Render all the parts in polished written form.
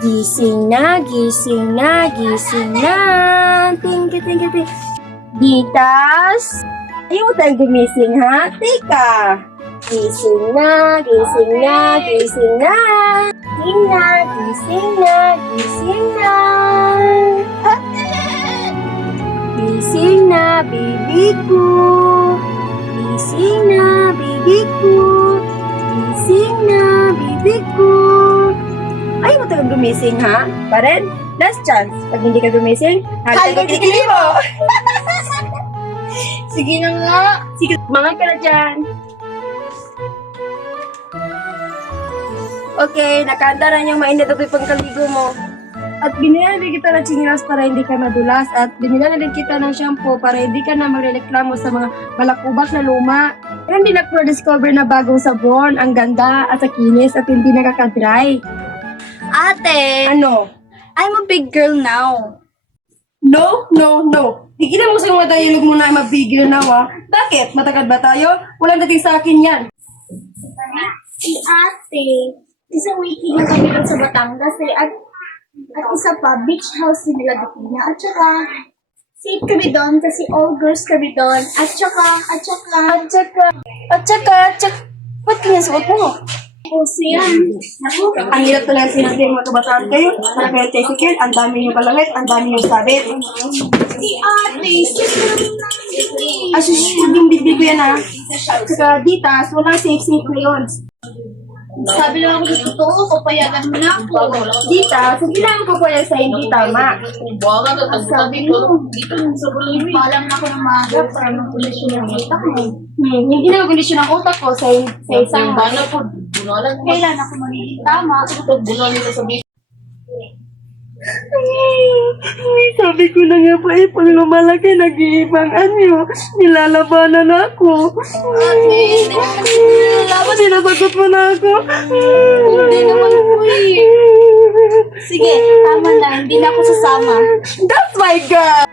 Gising na, gising na, gising na. Tingka, tingka, tingka. Gitas, ayaw mo tayong gumising ha? Teka. Gising na, gising na, gising na. Gising na, gising na, gising na. Gising na, baby ko. Gising na, baby ko. Gising na, baby ko. Ayaw mo tayong gumising ha? Paren, last chance. Pag hindi ka gumising, halikan ko kilikili mo. Sige na nga. Sige, mangan ka na dyan. Okay, nakanta na yung mainit at pangkaligo mo. At binila din kita ng chinilas para hindi ka madulas. At binila din kita ng shampoo para hindi ka na magreklamo sa mga malakubak na luma. Pero hindi na-discover na bagong sabon, ang ganda at sa kinis at hindi nakaka-dry. Ate, Ano? I'm a big girl now. No, no, no. Tignan mo sa mga dialog mo na mabigil na ha. Bakit? Matagal ba tayo? Walang dating sa akin yan. Si ate, isang weekend na kami doon sa Batangas at isa pa, beach house si nila Dipina. At saka, safe kami doon kasi all girls kami doon. At saka, Ba't kinasuot mo? puso yan. Naku, Ang hirap talaga sinabi mga kabataan kayo. Para kayo tricycle, ang dami yung balangit, ang dami yung sabit. si ate, sis Yung bibig ko yan ha. Saka ditas, walang safe crayons. Sabi lang ako dito, papayagan mo na ako. Ditas, hindi lang ko pwede sa hindi tama. Sabi mo, palang na ako ng maga para mag-kondisyon ng utak mo. Hindi na kondisyon ang utak ko sa isang Kailan ako magiging tama? Sabi ko na nga pa pag lumalaki, nag-iibang anyo. Nilalabanan ako. Dapat sinasagot mo na ako. Hindi naman po eh. Sige, tama na. Hindi na ako sasama. That's my girl!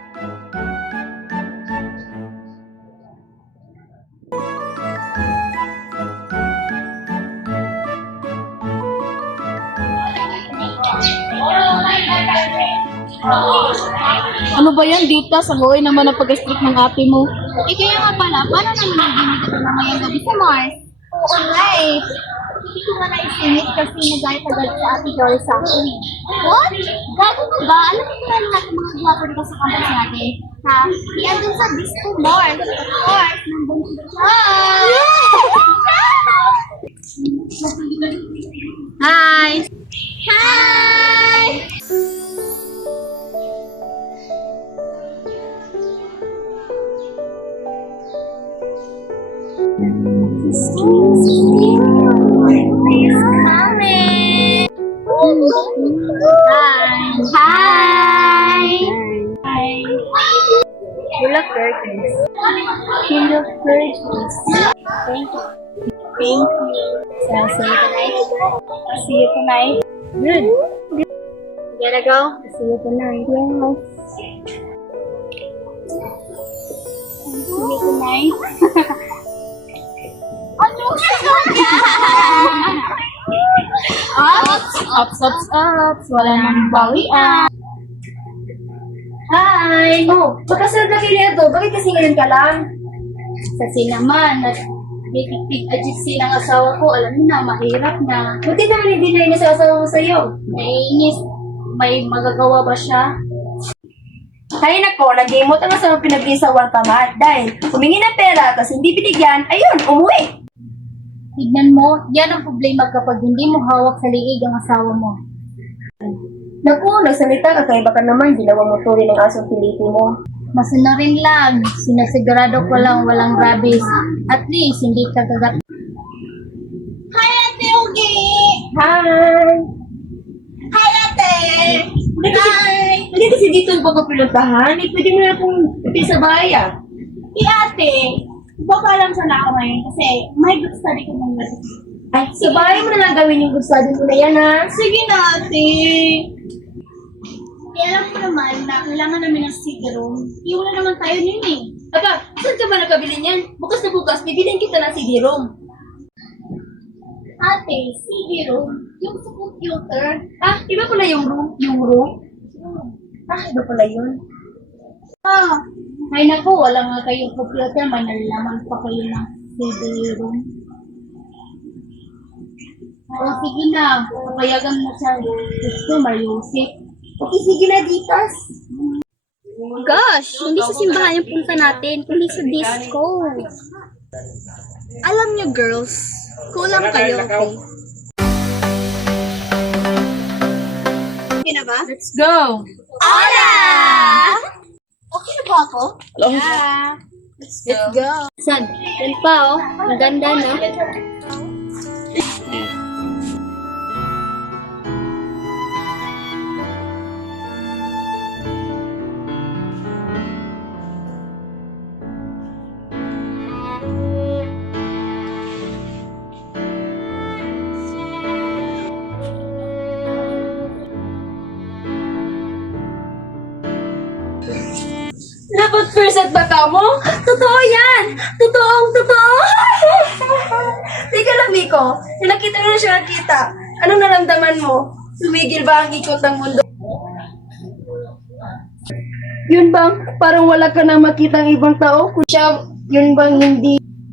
Ano ba yan, Dita? Sa hoy naman ang pag-strict ng ate mo. Eh kaya nga pala, paano naman naging ito mamayang gabi sa Mars? Oo nga eh. Hindi ko nga naisingit kasi nagayat-agad sa ate Jory sa akin eh. What? Gago ka ba? Alam mo ba lahat ng mga gwapo dito sa campus natin? Ha? Iyan dun sa Disco Mars. Of course, nandun siya. Hi! Hi! Hi! Hi! You look gorgeous. You look gorgeous. Thank you. Thank you. So, see you tonight. See you tonight. Good. You gotta go. See you tonight. Yes. See you tonight. Ano? Ups. Wala nang bawian. Hi! Oh, pagkasunod lagi niya to. Bakit kasi ngayon ka lang? Kasi naman, nagpipig-adjust silang asawa ko. Alam niyo na, mahirap na. Buti naman hindi na sa asawa mo sa'yo. Naiinis. May magagawa ba siya? Hay nako, nag-imot ang asawa pinag-isawang tamad. Dahil humingi ng pera, tapos hindi binigyan, ayun, umuwi. Tignan mo, yan ang problema kapag hindi mo hawak sa liig ang asawa mo. Naku, nagsalita ka kaya baka naman ginawa mo tuloy ng asong piliti mo. Masina rin lang, sinasigurado ko lang walang rabies. At least, hindi ka kagat. Hi, Ate Ugi! Hi! Hi, Ate! Hi! Hindi kasi dito ang pagpapilutahan. Pwede mo na akong sa bahay ah. Ate, baka lang sana ako ngayon kasi may group study ko ng Ay, sa bahay mo na lang gawin yung gusto mo na yan ha. Sige na, Ate. Alam ko naman na kailangan namin ng CD-ROM. Iwala naman tayo nun eh. Aba, saan ka ba nakabili niyan? Bukas na bukas, bibilin kita ng CD-ROM. Ate, CD room. Yung sa computer. Ah, iba pala yung room? Yung room? Ah, iba pala yun. Ah, ay naku, wala nga kayong computer. May nalalaman pa kayo ng CD room. O, sige na. Papayagan mo sa gusto, Mariusip. Okay, sige na, Ditas. Gosh, hindi sa simbahan yung punta natin, kundi sa disco. Alam niyo girls, kulang kayo, okay? Okay na ba? Let's go! Hola! Okay na ba ako? Yeah. Let's go. San? Yan pa oh. Ang ganda no? Dapat first at bata mo? Totoo yan! Totoo! Teka lang, Miko. Nakita mo na siya nakita. Anong naramdaman mo? Tumigil ba ang ikot ng mundo? Yun bang parang wala ka nang makitang ibang tao? Kung siya, yun bang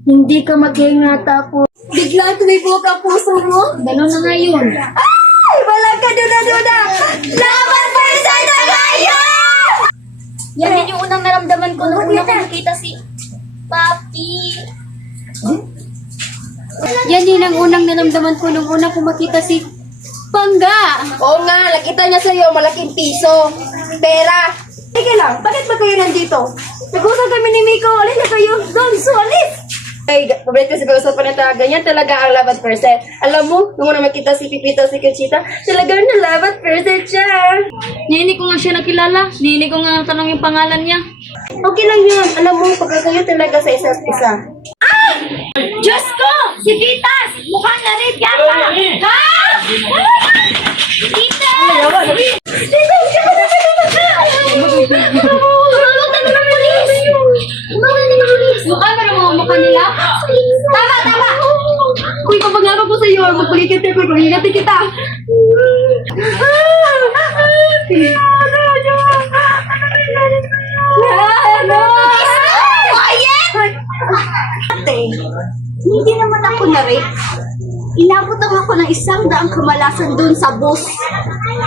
hindi ka maghinga tapos biglang tumibok ang puso mo? Ganun na nga yun. Ay! Wala ka duda-duda! Laban first at na ngayon! Yan din yung unang naramdaman ko nung una ko nakita si Papi. Yan din ang unang naramdaman ko nung una ko makita si Pangga. Oo nga, nakita niya sa'yo, malaking piso. Pera. Sige lang, bakit ba kayo nandito? Nag-usap kami ni Miko, alin na kayo? Doon, so alis! Ay, pabalik ko sa kausapan na taga, ganyan talaga ang love at first sight. Alam mo, nung una makita si Pipito, si Conchita, talagang na love at first sight siya. Hindi ko nga siya nakilala. Hindi ko nga tanong yung pangalan niya. Okay lang yun. Alam mo, pagka kayo talaga sa isa't isa. Diyos ko! Si Titas! Mukhang na-rape yata! Ha? Titas! Dito, siya ba na Tumawag na ng polis! Tumawag na ng polis! Mukha ba ng mga mukha nila? Tama! Uy, kapag ko sa'yo, magpalikit ko, pag-ingati kita. Quiet! Ate, Hindi naman ako na-rape. Inabot lang ako ng 100 kamalasan doon sa bus.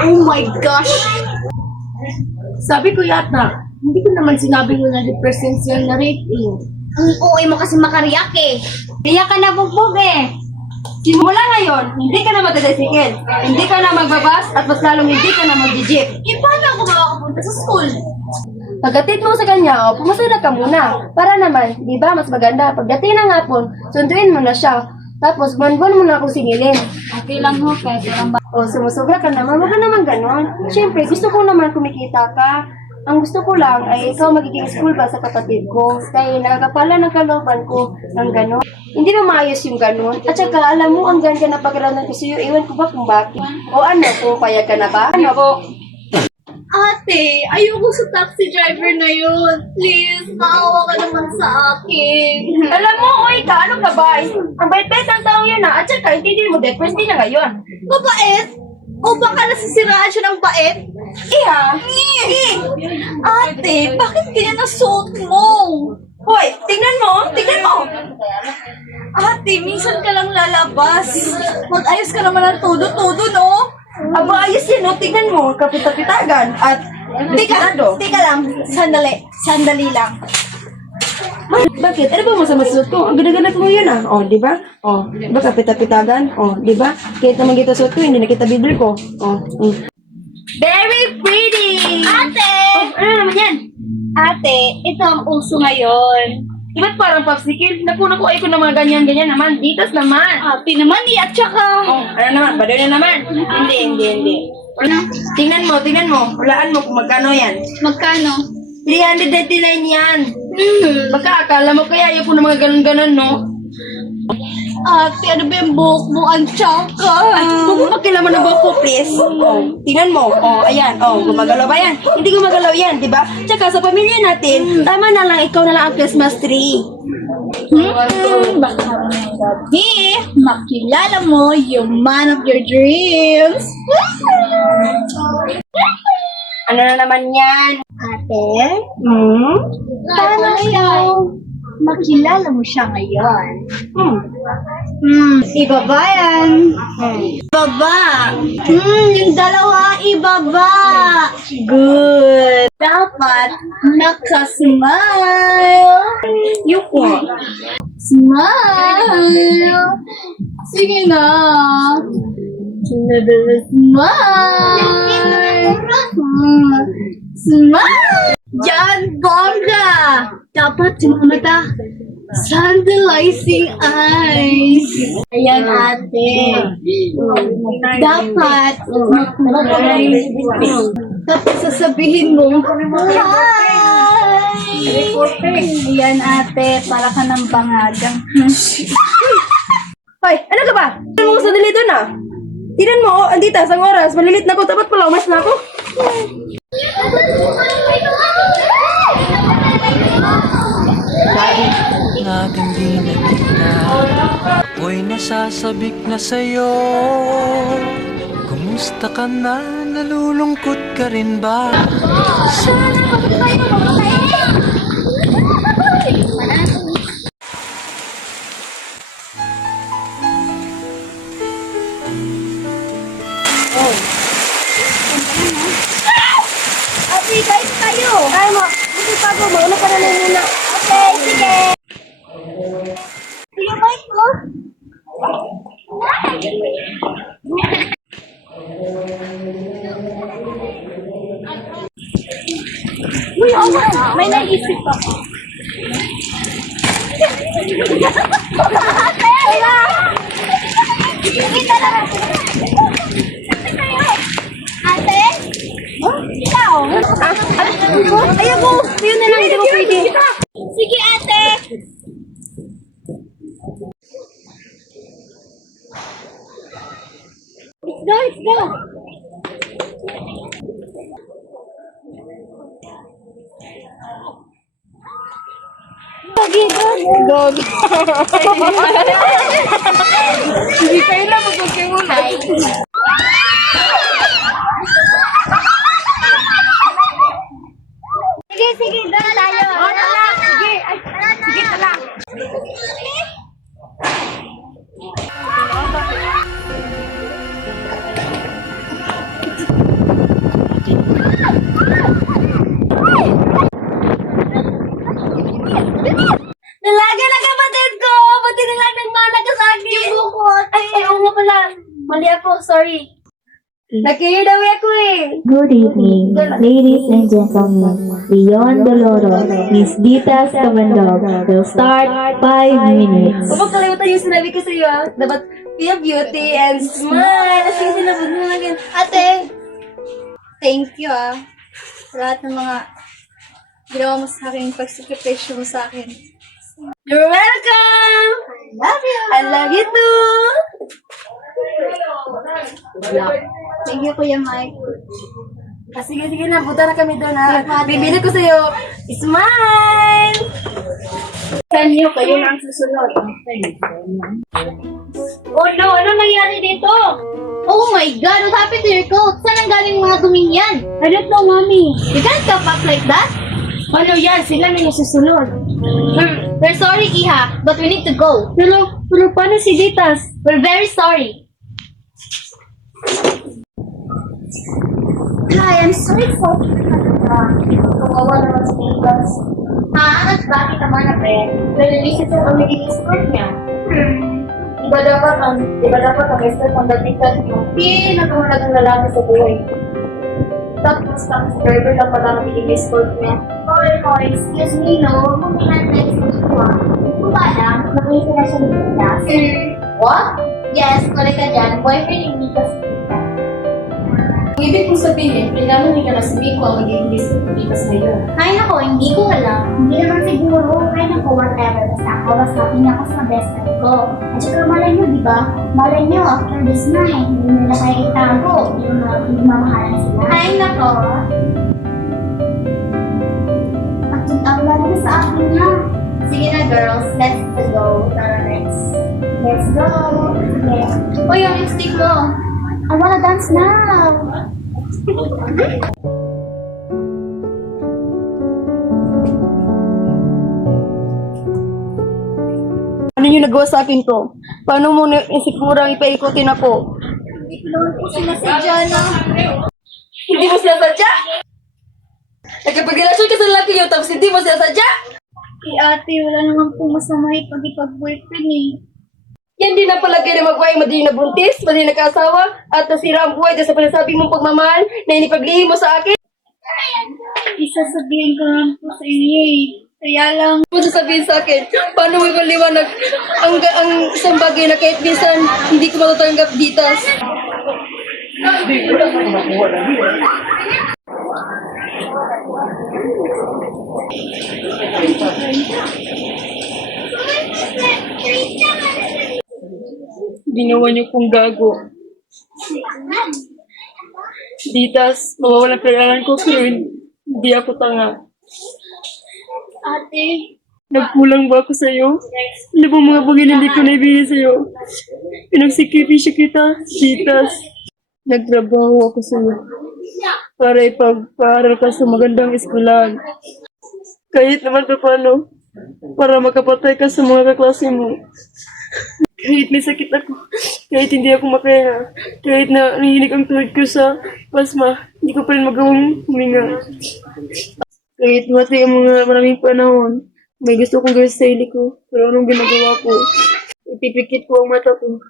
Oh my gosh! sabi ko yata, hindi ko naman sinabi mo na represent siya na rating. Ang OA mo kasi makariyak eh. Kaya ka na bugbog eh. Simula ngayon, hindi ka na magdadasikil, hindi ka na magbabas, at mas lalong hindi ka na mag-jeep. Paano ako makakapunta sa school? Pagdating mo sa kanya, pumasada ka muna. Para naman, di ba, mas maganda. Pagdating ng hapon, sunduin mo na siya. Tapos, buwan-buwan mo na akong singilin. Okay lang ho, kahit walang ba. O, sumusobra ka naman, wag ka naman ganon. Siyempre, gusto ko naman kumikita ka. Ang gusto ko lang ay ikaw magiging school ba sa kapatid ko. Kaya nakakapala ng kalooban ko ng ganon. Hindi na maayos yung ganon. At saka, alam mo, ang ganda na pagkaralan ko sa'yo, iwan ko ba kung bakit? O ano, kung payag ka na ba? Ano po? Ate, ayoko sa taxi driver na yun. Please, maawa ka naman sa akin. Alam mo, uy ka, ano ka ba? Ang bait-bait ng tao yan At saka, hindi din mo depressed din na ngayon. Mabait? O baka nasisiraan siya ng bait? Iha! Ate, bakit ganyan ang suot mo? Hoy, tingnan mo! Ate, minsan ka lang lalabas. Mag-ayos ka naman ng todo-todo, no? Aba, ayos yan, no? Tingnan mo, kapitapitagan at desperado. Teka lang. Sandali lang. Bakit? Ano ba masama suot ko? Ang ganda-ganda ko yun di ba? Di ba kapitapitagan? Di ba? Kahit naman kita suot ko, hindi na kita bibili ko. Very pretty! Ate! Ano naman yan? Ate, ito ang uso ngayon. Di ba't parang popsicle? Naku, ay ko ng mga ganyan-ganyan naman. Ditas naman. Ate naman at saka... Ano naman? Badoy na naman. Hindi. Tingnan mo. Hulaan mo kung magkano yan. Magkano? 399 yan. Baka akala mo kaya ayaw ko ng mga ganun-ganun, no? Ate, ano ba yung buhok mo? Ang tsaka. Huwag mo makilaman ng buhok ko, please. Tingnan mo. Ayan. Gumagalaw ba yan? Hindi gumagalaw yan, di ba? Tsaka sa pamilya natin, tama na lang, ikaw na lang ang Christmas tree. Baka ngayong gabi, makilala mo yung man of your dreams. Ano na naman yan? Ate, Hmm? paano yung makilala mo siya ngayon? Ibaba yan. Ibaba. Yung dalawa, ibaba. Good. Dapat nakasmile. Yuko. Smile. Sige na. Smile. Smile. Yan, bongga. Dapat yung mata. Sandalizing eyes. Ayan, ate. Dapat tapos sasabihin mo, hi! Ayan, ate. Para ka ng bangagang. Hoy, ano ka ba? Ano mo sa dito na? Tinan mo, oh, andita, sang oras. Malilit na ko, dapat pala umas na ako. Natin di nakita, ako'y nasasabik na sa'yo. Kumusta ka na? Nalulungkot ka rin ba? Ate, kain tayo. Ay mo, hindi pa ako. Mauna ka na lang muna. Okay, sige. Sige, bye ko. Uy, may naisip ako. Ate! Sige talaga. Ate? Ikaw? Ayaw ko. Yun na lang, hindi mo pwede. Sige, ate. Let's go. Gog. Hindi kayo na magpagkiulay. Sige, sige, doon tayo. Sige, ay, sige tala. Nalaga na kapatid ko! Pati na lang nagmana ka sa akin yung buko. Ay, oo nga pala. Mali ako, sorry. Nag-hear daw ako eh. Good evening, ladies and gentlemen. Beyond the Loro, Miss Dita Scamandog will start 5 minutes. Huwag kalimutan yung sinabi ko sa'yo ah. Dapat be a beauty and smile. Kasi sinabot mo lang yan. Ate, thank you sa lahat ng mga ginawa mo sa akin, pagsakripisyo mo sa akin. You're welcome! Love you! I love you too! Thank you, Kuya Mike. Ah, sige, sige na. Punta na kami doon ha. Bibili ko sa'yo. Smile! Kanyo, kayo na ang susunod. Oh no, ano nangyari dito? Oh my God, what happened to your coat? Saan ang galing mga duming yan? I don't know, mommy. You can't come back like that. Ano yan? Sila na yung susunod. We're sorry, Iha, but we need to go. Pero paano si Ditas? We're very sorry. Hi, I'm sorry for kawawa naman si Nicholas. At bakit naman na, friend? Nalilis ito ang magiging score niya. Iba dapat ang esther kung datikan yung pinakamalagang lalaki sa buhay. Tapos si driver lang pala ang magiging score niya. Excuse me, no? Kung pinag-next ko kung ba lang, nakita na siya ni Nicholas. What? Yes, correct ka dyan. Boyfriend ni Nicholas. Ibig kong sabihin, kailangan ni ka na si Miko ang magiging discontinuous ngayon. Ay nako, hindi ko alam. Hindi naman siguro. Ay nako, whatever. Basta ako, mas happy na ako sa best friend ko. At saka malay nyo, di ba? Malay nyo, after this night, hindi nila kayo itago. Yung mamahalan sila. Ay nako. Pagkitaw lang na sa akin na. Sige na, girls. Let's go. Tara, let's go. Yes. Uy, yung lipstick mo. I wanna dance now. Ano yung nagawa sa akin to? Paano mo isigurang ipaikutin ako? Hindi ko naman po sinasadya na. Hindi mo sinasadya? Nagkapag-relasyon ka sa lalaki yun, tapos hindi mo sinasadya? Ate, wala naman po masama ipag-boyfriend eh. Yan din ang palagay na magway, madali na buntis, madali nagkasawa, at nasira ang buhay dahil sa pinasabi mong pagmamahal na inipaglihim mo sa akin. Isasabihin ko naman po sa inyo eh. Kaya lang, Ano mo sasabihin sa akin? Paano mo ipaliwanag ang isang bagay na kahit minsan hindi ko matatanggap ditas? Ginawa niyo kong gago. Ditas, mawawalan kailangan ko pero hindi ako tanga. ate, Nagkulang ba ako sa'yo? Ano bang mga bagay na hindi ko naibigay sa'yo? Pinagsikripisyo kita, Ditas. Nagtrabaho ako sa'yo para ipagpaaral ka sa magandang eskwelahan. Kahit naman pa paano, para makapatay ka sa mga kaklase mo. Kahit may sakit ako, kahit hindi ako makahinga, kahit na nanginig ang tuhod ko sa pasma, hindi ko pa rin magawang huminga. Kahit dumating ang mga maraming panahon, may gusto kong gawin sa sarili ko, pero anong ginagawa ko? Ipipikit ko ang mata ko.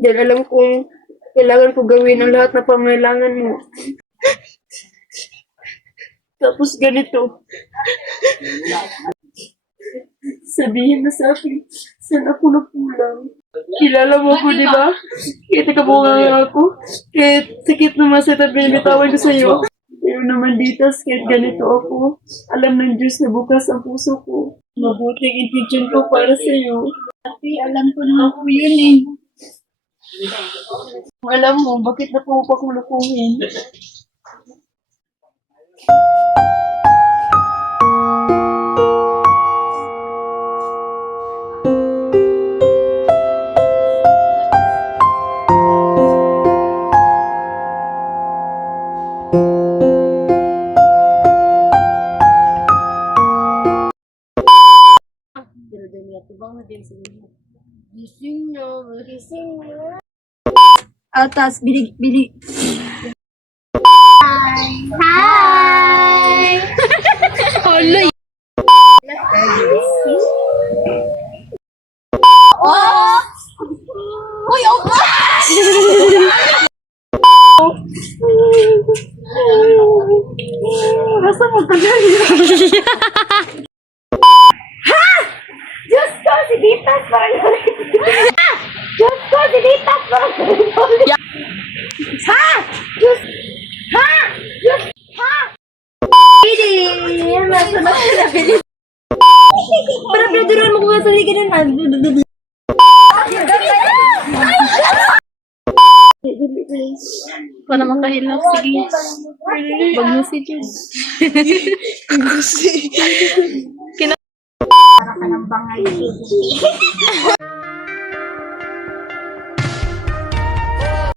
Dahil alam kong kailangan ko gawin ang lahat na pangailangan mo. Tapos ganito. Sabihin mo sa akin, saan ako napulang? Kilala mo ako, di ba? Kahit nakabuha ako, kahit sakit na masaya binibitawan ko sa'yo. Pero naman Ditas, kahit ganito ako, alam ng Diyos na bukas ang puso ko. Mabuting intensyon ko para sa'yo. ate, alam ko naman po yun eh. Alam mo, bakit na po kong lukuhin? Gising na. Atas, bilig. Hi! Hala, Oh! Uy, oh! nasa mo ka na Diyos ko, si Ditas parang Diyos ko, si Ditas parang Ha! Diyos! Ha! Diyos! Ha! Pili! Nasa na sila, Pili. Para pinaduran mo ko nga sa liganan. Para makahilap, sige. Wag mo si Jun. Para ka ng bangay.